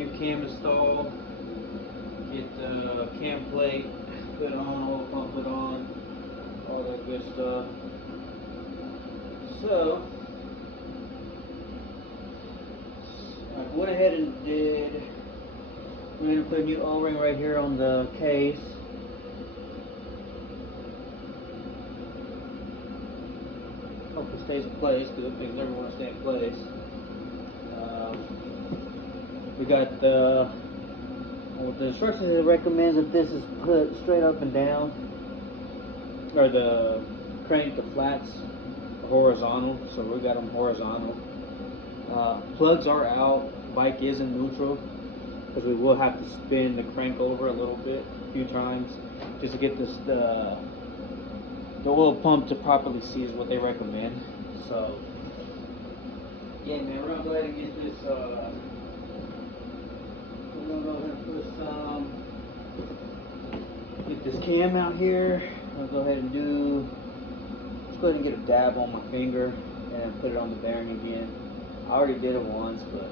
new cam installed, get the cam plate put on, oil pump put on, all that good stuff. So I went ahead and did. I'm going to put a new O-ring right here on the case. Hope it stays in place, because things never want to stay in place. We got the instructions. It recommends that this is put straight up and down, or the crank, the flats horizontal, so we got them horizontal. Plugs are out. Bike is in neutral, because we will have to spin the crank over a little bit, a few times, just to get this the oil pump to properly seize what they recommend. So yeah, man, we're gonna go ahead and get this. We're gonna go ahead and put get this cam out here. I'll go ahead and let's go ahead and get a dab on my finger and put it on the bearing again. I already did it once, but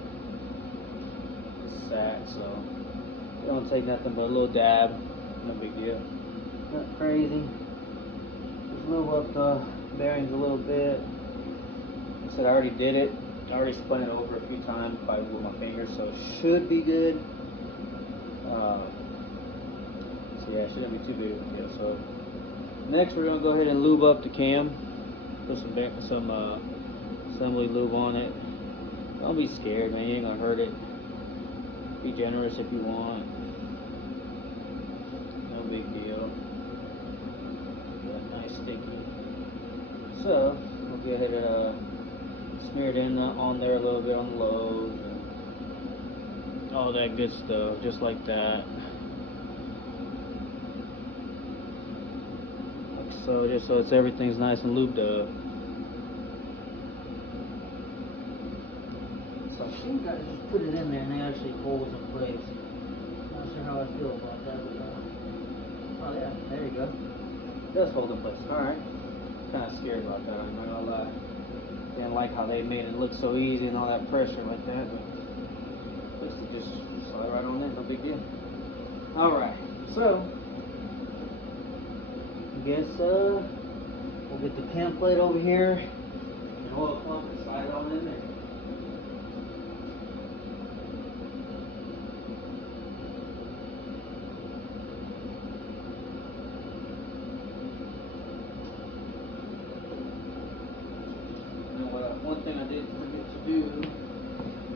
it's sat, so it don't take nothing but a little dab. No big deal. Not crazy. Just move up the bearings a little bit. Like I said, I already did it. I already spun it over a few times with my fingers, so it should be good. So yeah, it shouldn't be too big of a deal. So next, we're gonna go ahead and lube up the cam. Put some assembly lube on it. Don't be scared, man. You ain't gonna hurt it. Be generous if you want. No big deal. Got nice sticky. So we'll go ahead and smear it in on there a little bit on the lows and all that good stuff, just like that. Like so, just so everything's nice and lubed up. So I think I just put it in there and it actually holds in place. Not sure how I feel about that, but oh yeah, there you go. It does hold in place. All right. Kind of scared about that. I'm not gonna lie. Didn't like how they made it look so easy and all that pressure like that. But just slide right on in, no big deal. All right. So I guess we'll get the cam plate over here and oil pump and slide it on in there. One thing I did forget to do,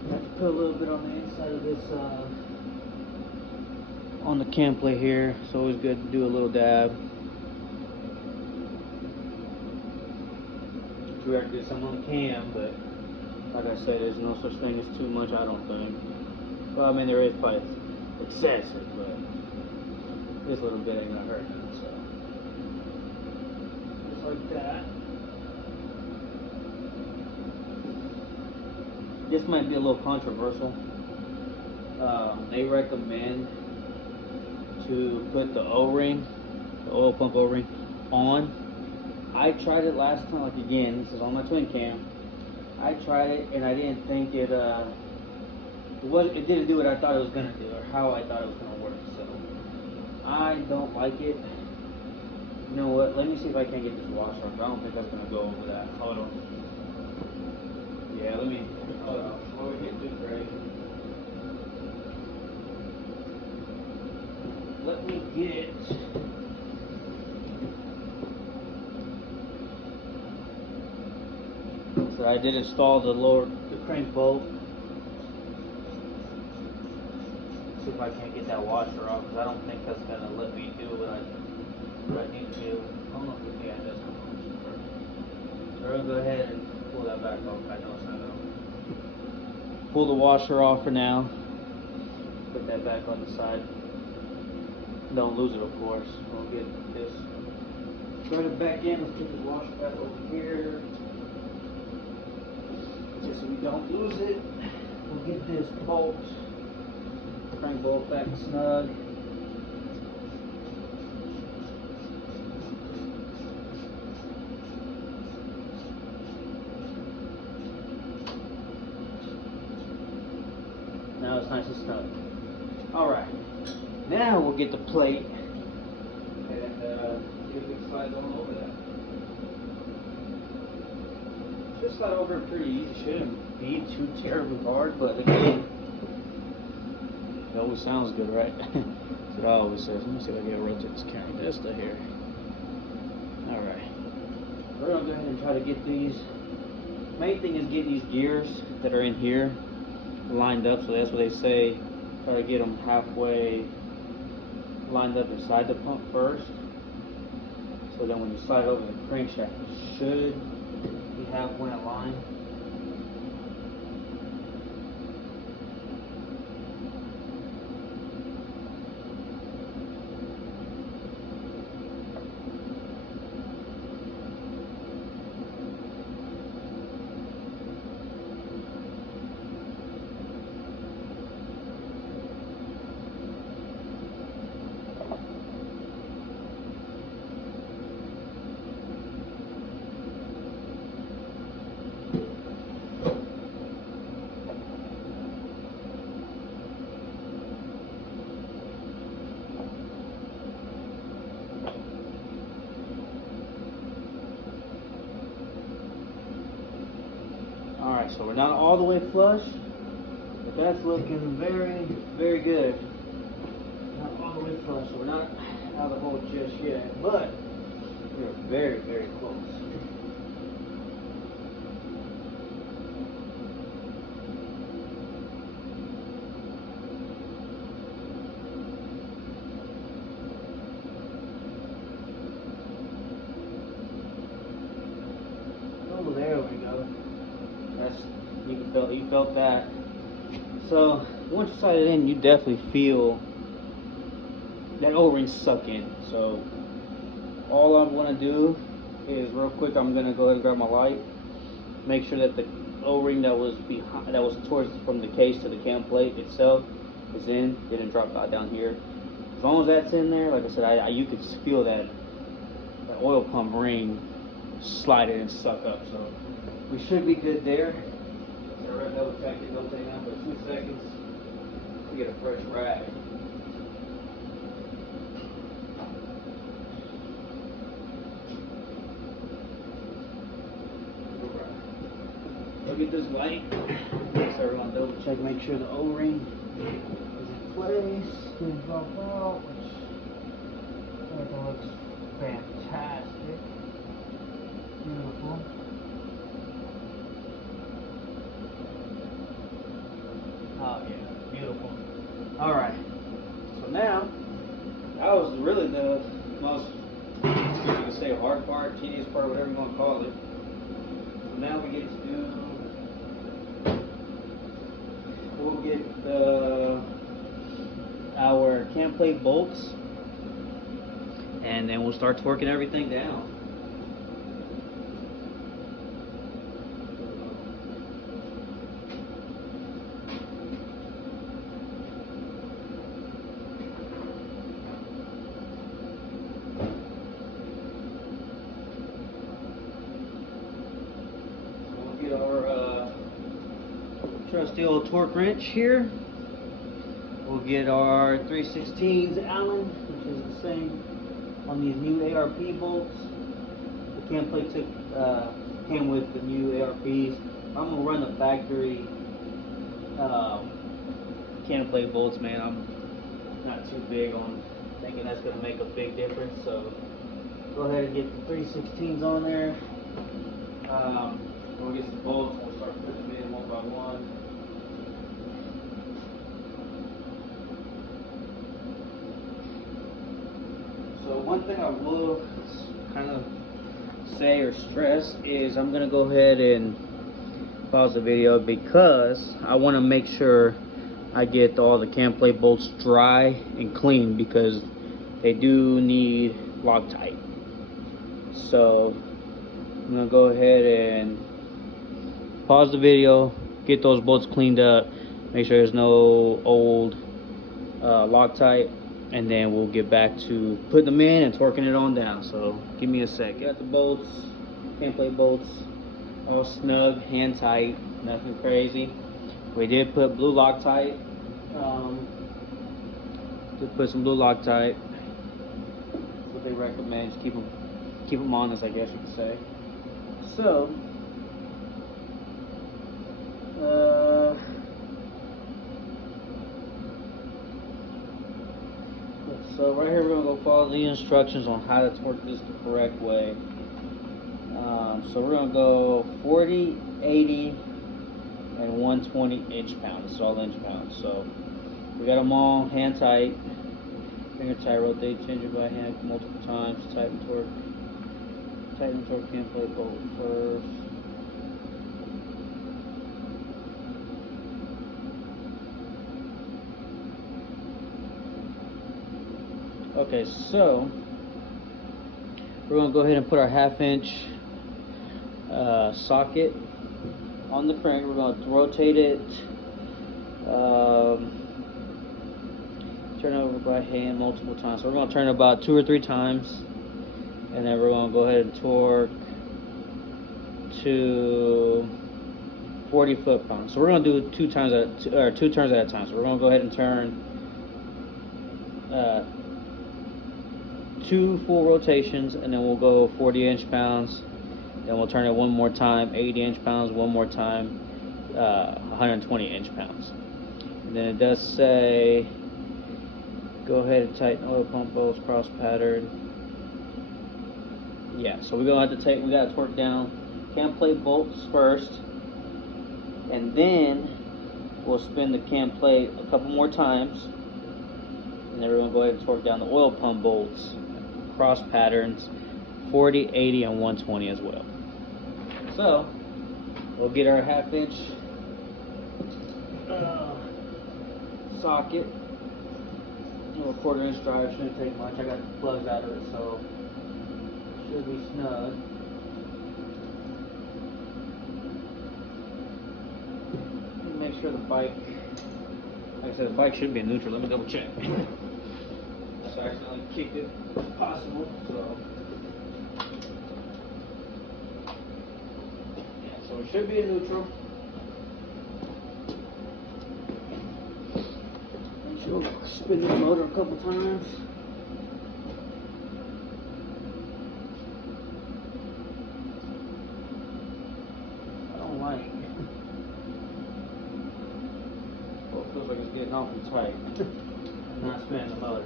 I have to put a little bit on the inside of this, on the cam plate here. It's always good to do a little dab. We already did some on the cam, but like I said, there's no such thing as too much, I don't think. Well, I mean, there is probably excessive, but this little bit ain't gonna hurt none, so. Just like that. This might be a little controversial. They recommend to put the O-ring, the oil pump O-ring, on. I tried it last time, like again, this is on my twin cam. I tried it and I didn't think it didn't do what I thought it was gonna do, or how I thought it was gonna work. So I don't like it. You know what? Let me see if I can get this washer off. I don't think that's gonna go over that. Hold on. Yeah, let me. Hold on. Before we get too crazy, let me get. So I did install the crank bolt. See if I can't get that washer off, because I don't think that's gonna let me do what I need to do. I don't know if yeah, it does come off. So we're gonna go ahead and pull that back off. I know it's not gonna. Pull the washer off for now. Put that back on the side. Don't lose it, of course. We'll get this. Throw it back in. Let's put the washer back over here. Just so we don't lose it. We'll get this bolt, crank bolt back snug. Now it's nice and snug. Alright, now we'll get the plate and see if we can slide on over that. Should slide over pretty easy, shouldn't be too terribly hard, but again, it always sounds good, right? That's what I always say. Let me see if I can rotate this camera just to here. Alright. We're going to go ahead and try to get these. Main thing is get these gears that are in here lined up, so that's what they say. Try to get them halfway lined up inside the pump first. So then when you slide over the crankshaft, it should be halfway aligned. Alright, so we're not all the way flush, but that's looking very, very good. Not all the way flush, so we're not out of the hole just yet, but we're very, very close. Oh, there we go. That's, you felt that. So once you slide it in, you definitely feel that O-ring suck in. So all I'm gonna do is real quick, I'm gonna go ahead and grab my light, make sure that the O-ring that was behind, that was towards from the case to the cam plate itself is in. Didn't drop out down here. As long as that's in there, like I said, you could feel that oil pump ring slide it and suck up. So we should be good there. So we're gonna double check it. Don't take that for 2 seconds. We get a fresh rag. Look at this light. So we're gonna double check, make sure the O-ring is in place. Didn't drop out, which everything looks fantastic. Beautiful. Oh yeah, beautiful. Alright. So now, that was really the most, you can say, hard part, tedious part, whatever you want to call it. So now we get to do, we'll get our cam plate bolts, and then we'll start torquing everything down. Our trusty old torque wrench here. We'll get our 3/16 Allen, which is the same on these new ARP bolts. The cam plate came with the new ARPs. I'm gonna run the factory cam plate bolts, man. I'm not too big on thinking that's gonna make a big difference. So go ahead and get the 3/16s on there. We'll get some bolts and we'll start putting them in one by one. So one thing I will kind of say or stress is I'm going to go ahead and pause the video because I want to make sure I get all the cam plate bolts dry and clean because they do need Loctite. So I'm going to go ahead and pause the video, get those bolts cleaned up, make sure there's no old Loctite, and then we'll get back to putting them in and torquing it on down. So give me a sec. Got the bolts, cam plate bolts, all snug, hand tight, nothing crazy. We did put blue Loctite To put some blue Loctite. That's what they recommend. Just keep them honest, I guess you could say. So, so right here we're gonna go follow the instructions on how to torque this the correct way. So we're gonna go 40, 80, and 120 inch-pounds. It's all inch-pounds. So we got them all hand tight, finger tight, rotate, change it by hand multiple times, tighten torque can plate bolt first. Okay, so we're going to go ahead and put our 1/2 inch socket on the crank. We're going to rotate it, turn it over by hand multiple times. So we're going to turn it about 2 or 3 times, and then we're going to go ahead and torque to 40 foot-pounds. So we're going to do 2 turns at a time. So we're going to go ahead and turn 2 full rotations, and then we'll go 40 inch-pounds. Then we'll turn it one more time, 80 inch-pounds, one more time, 120 inch-pounds. And then it does say, go ahead and tighten oil pump bolts, cross pattern. Yeah, so we're gonna have to we gotta torque down cam plate bolts first, and then we'll spin the cam plate a couple more times, and then we're gonna go ahead and torque down the oil pump bolts, cross patterns, 40, 80, and 120 as well. So we'll get our 1/2 inch socket, a 1/4 inch drive. Shouldn't take much. I got the plugs out of it, so it should be snug. Make sure the bike, like I said, the bike should be in neutral. Let me double check. So I accidentally kicked it if possible. So So it should be in neutral. And she'll spin the motor a couple times. I don't like it. Well, it feels like it's getting awfully tight. I'm not spinning the motor.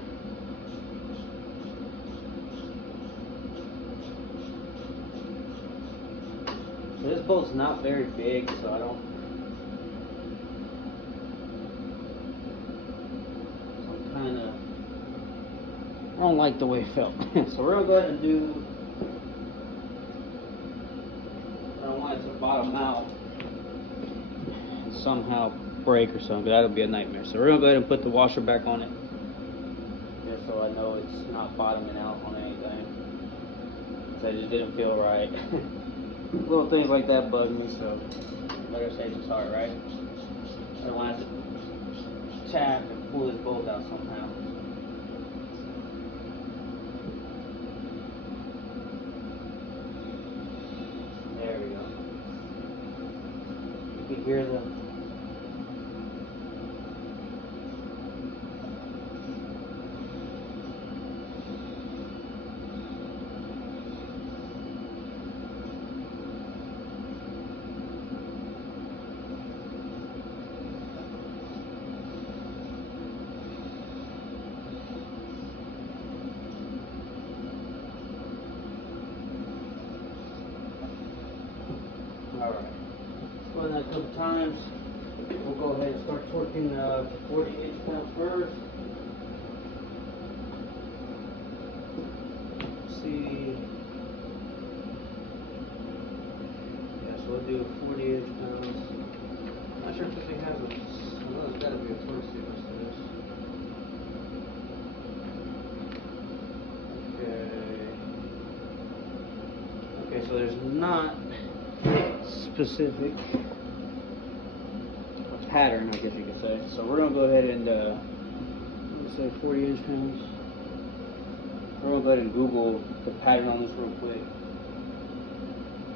So this bolt's not very big, so I don't like the way it felt. So we're gonna go ahead and do, I don't want it to bottom out and somehow break or something, but that'll be a nightmare. So we're gonna go ahead and put the washer back on it, just so I know it's not bottoming out on anything. So it just didn't feel right. Little things like that bug me, so like I say, it's just hard, right? I don't want to tap and pull this bolt out somehow. There we go. You can hear the Alright, go that a couple times. We'll go ahead and start torquing 40 inch-pounds first. Let's see. Yeah, so we'll do 40 inch-pounds. Not sure if this thing has a, well, there's got to be a torque sequence to this. Okay, so there's not specific pattern, I guess you could say. So we're gonna go ahead and let's say 40 inch-pounds. We're gonna go ahead and Google the pattern on this real quick,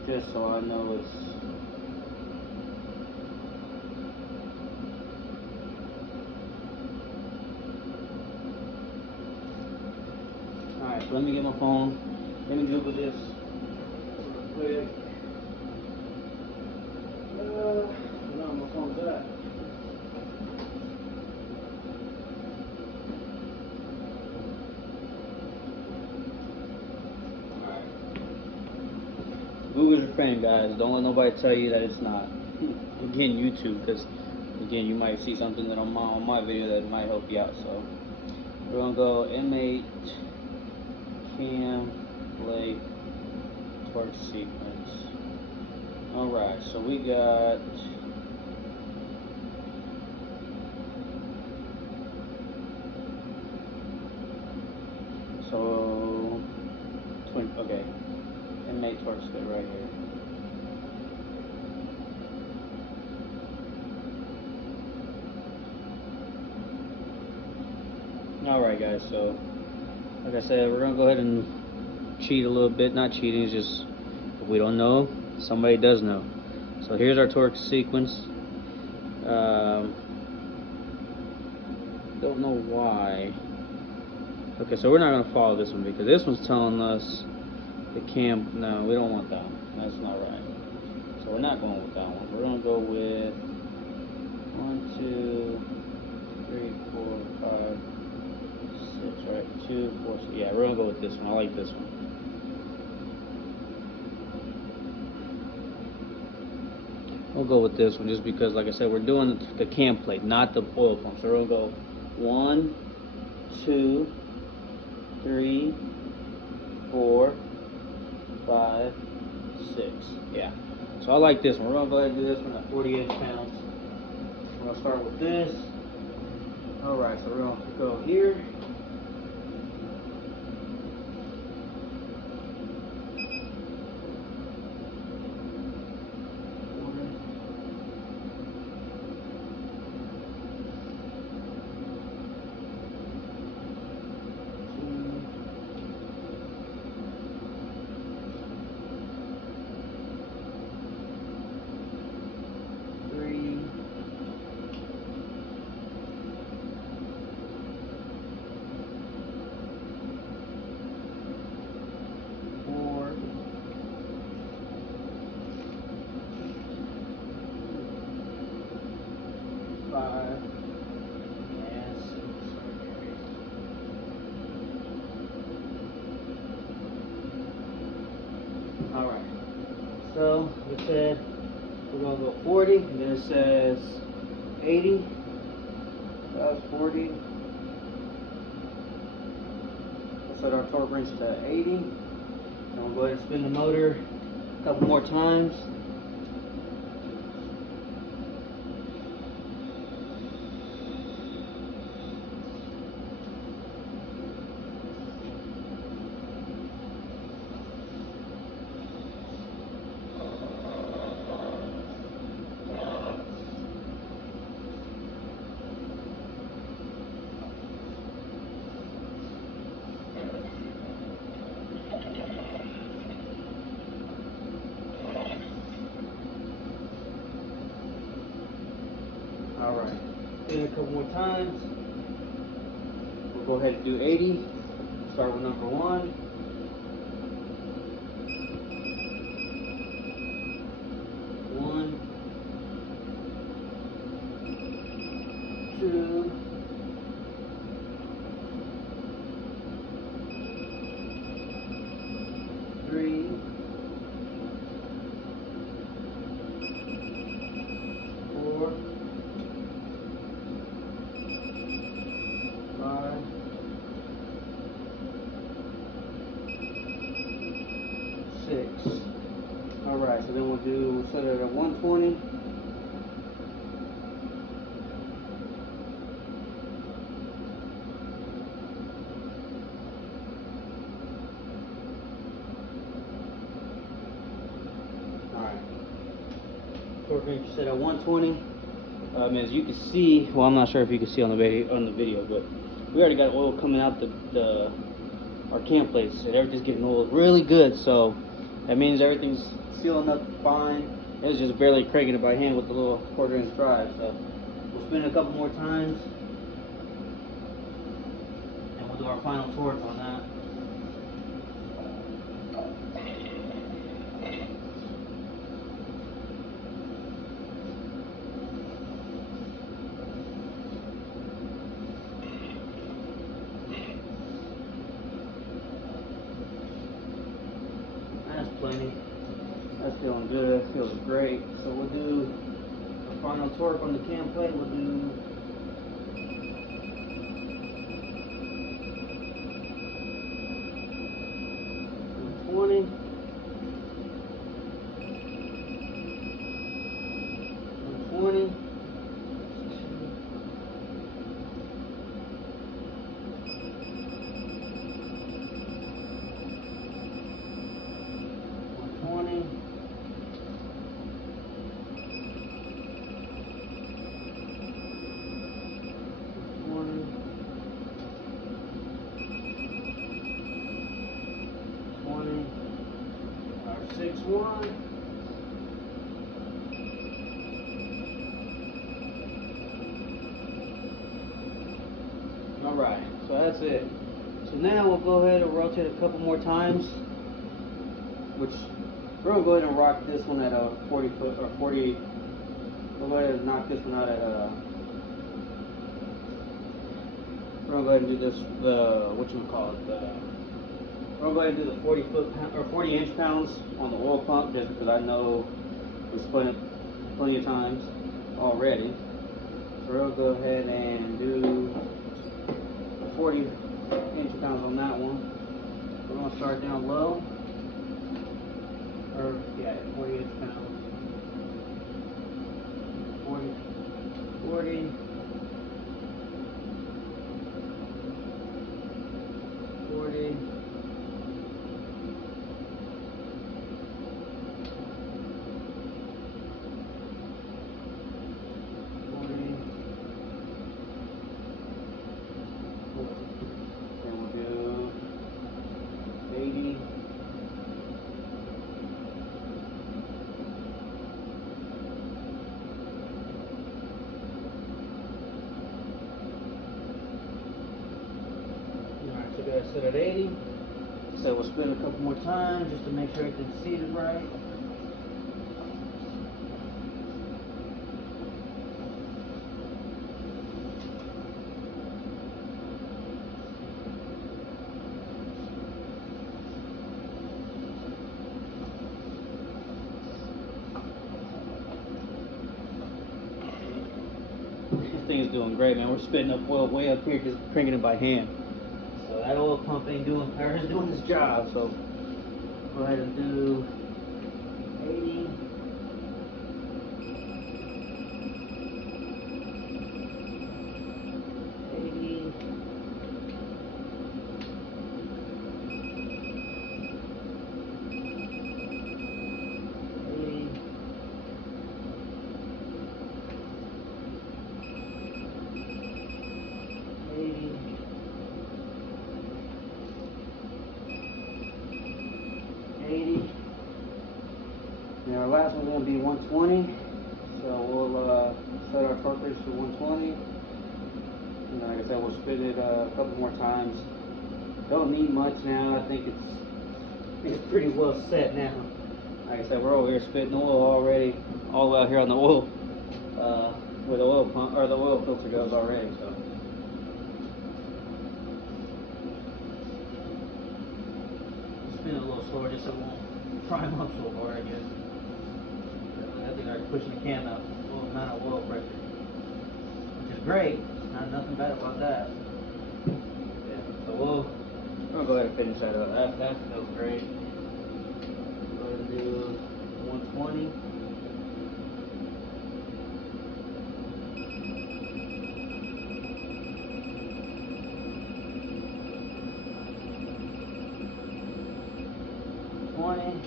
just so I know it's Alright, so let me get my phone. Let me Google this real quick. No, my phone's at. Google's your friend, guys. Don't let nobody tell you that it's not. Again, YouTube, because again, you might see something that on my video that might help you out. So we're gonna go M8 cam plate torque sequence. All right, so we got okay. M8 torque spit right here. Alright guys, so like I said, we're gonna go ahead and cheat a little bit. Not cheating, it's just if we don't know, somebody does know. So here's our torque sequence. Don't know why. Okay, so we're not gonna follow this one because this one's telling us the cam. No, we don't want that one. That's not right. So we're not going with that one. We're gonna go with 1, 2, 3, 4, 5, 6. Right? 2, 4, 6. Yeah, we're gonna go with this one. I like this one. We'll go with this one just because, like I said, we're doing the cam plate, not the oil pump. So we're gonna go 1, 2, 3, 4, 5, 6. Yeah. So I like this one. We're gonna go ahead and do this one at 48 pounds. We're gonna start with this. Alright, so we're gonna go here. Alright, so it said we're going to go 40, and then it says 80. That was 40. It said our torque wrench is at 80. And we'll go ahead and spin the motor a couple more times. Alright, spin it a couple more times. We'll go ahead and do 80. Start with number 1. 1, 2, 3, 4, 5, 6. Alright, so then we'll set it at 120. Alright. Torque wrench set at 120. As you can see, well, I'm not sure if you can see on the video, but we already got oil coming out our cam plates, and everything's getting oiled really good. So that means everything's sealing up fine. It's just barely cranking it by hand with the little 1/4-inch drive. So we'll spin it a couple more times, and we'll do our final torque on that. Feeling good, feels great. So we'll do a final torque on the cam plate. We'll do 20. 20. 20. 20. Our 6-1. Alright, so that's it. So now we'll go ahead and rotate a couple more times, which we're going to go ahead and rock this one at a 40 foot or 40. We'll go ahead and knock this one out at a. We're going to go ahead and do this, we're going to go ahead and do the 40 foot or 40 inch pounds on the oil pump, just because I know we split it plenty of times already. So we'll go ahead and do 40 inch pounds on that one. We're going to start down low. Or, yeah, 40 inch pounds. 40. 40. 40. 40. Then we'll do 80. 80. Set at 80. So we'll spin a couple more times just to make sure everything's seated right. This thing is doing great, man. We're spitting up oil way up here, just cranking it by hand. So that oil pump ain't doing, or is doing its job. So go ahead and do 80. 80. 80. 80. 80. And our last one's going to be 120. So we'll set our torque ratio to 120. And like I said, we'll spin it a couple more times. Don't need much now. I think it's pretty well set now. Like I said, we're over here spitting oil already, all the way out here on the oil, where the oil pump or the oil filter goes already. So. Spin it a little slower just so it won't prime up so hard, I guess. I think I'm pushing the can up a little amount of oil pressure, which is great. Nothing bad about that. Yeah, so we'll go ahead and finish that up. That feels great. Go ahead and do 120. 20.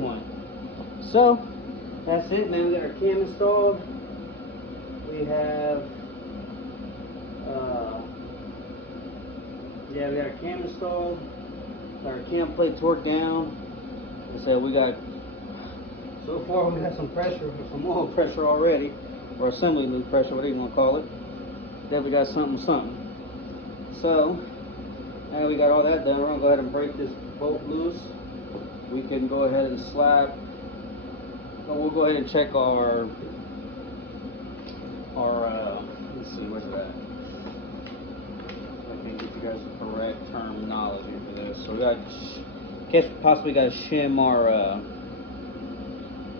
20. So that's it, man. We got our cam installed. We have we got our cam installed. Got our cam plate torqued down. Like I said, so far we got some pressure, some oil pressure already. or assembly loop pressure, whatever you want to call it. Definitely got something. So now we got all that done. We're gonna go ahead and break this bolt loose. We can go ahead and slap. We'll go ahead and check our let's see, where's that? I can give you guys the correct terminology for this. So we got, guess possibly got to shim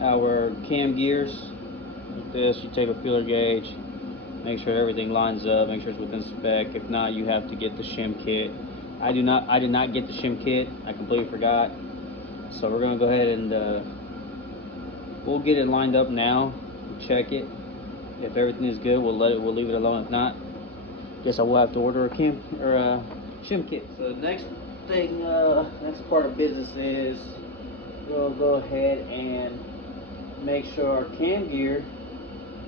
our cam gears. Like this, you take a feeler gauge, make sure everything lines up, make sure it's within spec. If not, you have to get the shim kit. I did not get the shim kit. I completely forgot. So we're gonna go ahead and we'll get it lined up now. Check it. If everything is good, we'll leave it alone. If not, guess I will have to order a shim kit. So the next thing, next part of business is we'll go ahead and make sure our cam gear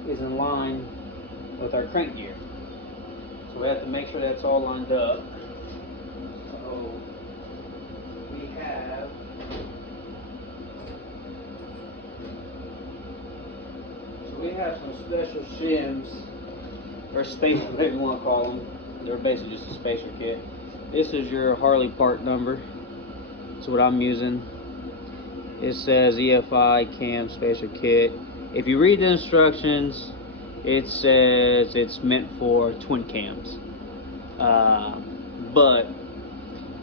is in line with our crank gear. So we have to make sure that's all lined up. So we have some special shims, or spacers, whatever you want to call them. They're basically just a spacer kit. This is your Harley part number. That's what I'm using. It says EFI cam spacer kit. If you read the instructions, it says it's meant for twin cams. But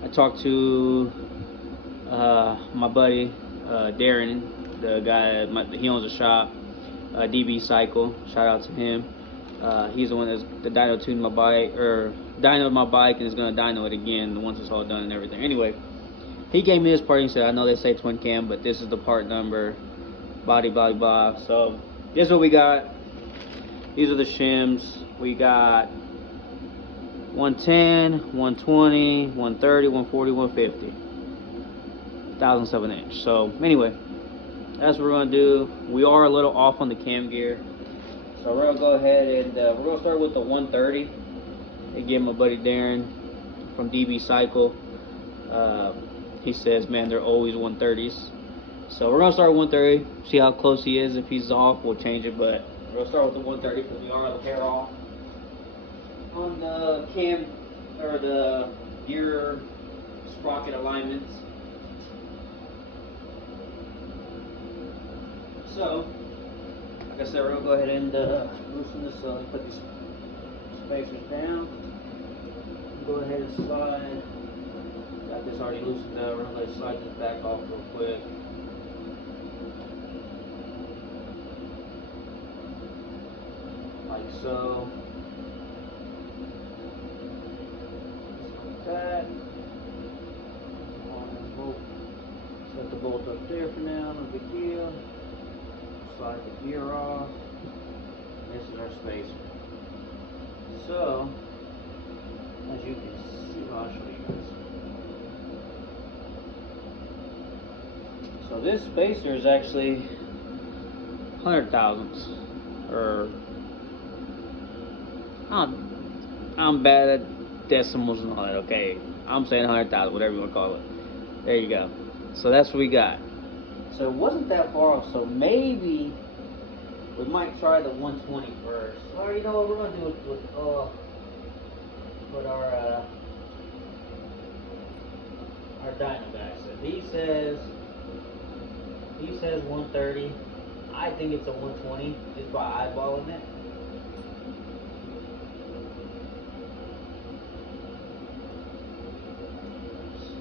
I talked to my buddy Darren, the guy, he owns a shop, DB Cycle. Shout out to him. He's the one that's the dyno tuned my bike, or dynoed my bike, and is gonna dyno it again once it's all done and everything. Anyway, he gave me this part. He said, I know they say twin cam, but this is the part number, blah blah blah. So this is what we got. These are the shims. We got 110, 120, 130, 140, 150. 1,007 inch. So anyway, that's what we're gonna do. We are a little off on the cam gear, so we're gonna go ahead and we're gonna start with the 130. Again, my buddy Darren from DB Cycle. He says, man, they're always 130s. So we're gonna start with 130. See how close he is. If he's off, we'll change it. But we're gonna start with the 130 because we are a hair off on the cam or the gear sprocket alignments. So, like I said, we're gonna go ahead and loosen this up. Put these spacers down. Go ahead and slide. Got this already loosened up. We're gonna let it slide this back off real quick. Like so. Just like that. Set the bolt up there for now, no big deal. Slide the gear off. This is our spacer. So, as you can see, I'll show you guys. So this spacer is actually 100 thousandths, or I'm bad at decimals and all that. Okay, I'm saying 100,000, whatever you want to call it. There you go. So that's what we got. So it wasn't that far off. So maybe we might try the 120 first. Or you know what, we're gonna do it with our Diamondback. So he says 130. I think it's a 120 just by eyeballing it.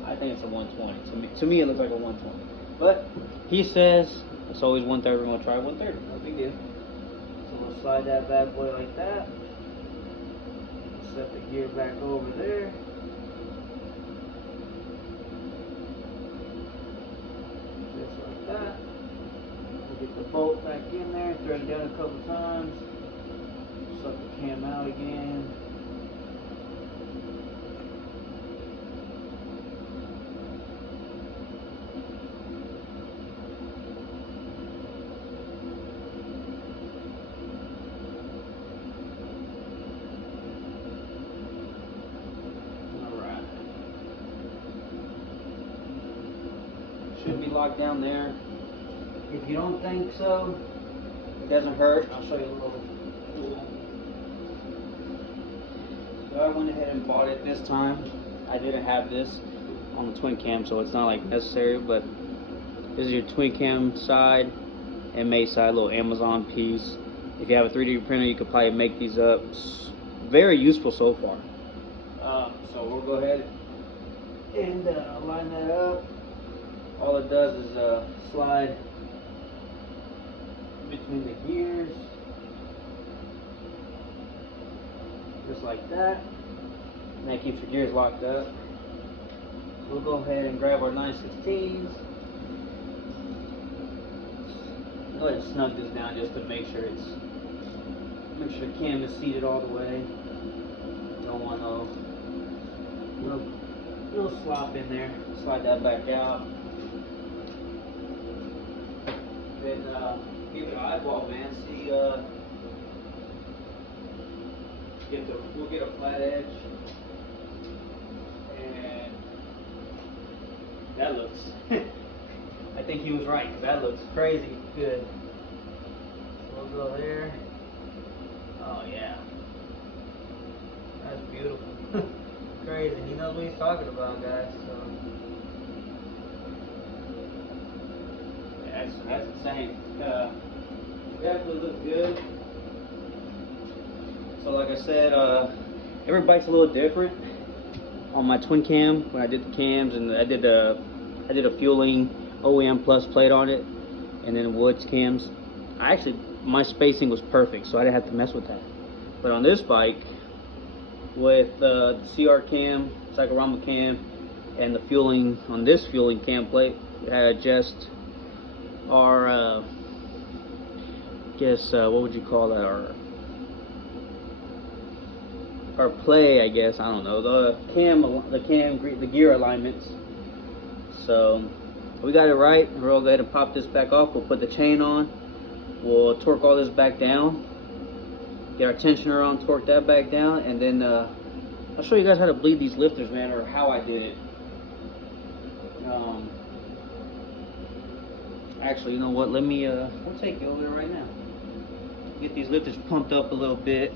I think it's a 120. To me it looks like a 120. But he says it's always 130. We're gonna try 130. No big deal. So we'll slide that bad boy like that. Set the gear back over there. Just like that. We'll get the bolt back in there, thread it down a couple times. Suck the cam out again. Should be locked down there. If you don't think so, it doesn't hurt. I'll show you a little I went ahead and bought it this time. I didn't have this on the twin cam, so it's not like necessary, but this is your twin cam side and May side, little Amazon piece. If you have a 3D printer, you could probably make these up. It's very useful so far. So we'll go ahead and line that up. All it does is slide between the gears, just like that. And that keeps your gears locked up. We'll go ahead and grab our 9/16s. Go ahead and snug this down just to make sure the cam is seated all the way. Don't want no little slop in there. Slide that back out. Then give it an eyeball, man. See, we'll get a flat edge, and that looks. I think he was right. That looks crazy good. So we'll go there. Oh yeah, that's beautiful. Crazy. He knows what he's talking about, guys. So yeah, that's insane. Definitely looks good. So like I said, every bike's a little different. On my twin cam, when I did the cams, and I did a Fueling OEM Plus plate on it, and then Woods cams. My spacing was perfect, so I didn't have to mess with that. But on this bike, with the CR cam, Cyclorama cam, and the Fueling on this Fueling cam plate, we had to adjust our, what would you call that? Our play, I guess. I don't know, the gear alignments. So we got it right. We'll go ahead and pop this back off. We'll put the chain on. We'll torque all this back down. Get our tensioner on, torque that back down, and then I'll show you guys how to bleed these lifters, man, or how I did it. Actually, you know what? Let me. I'll take you over there right now. Get these lifters pumped up a little bit.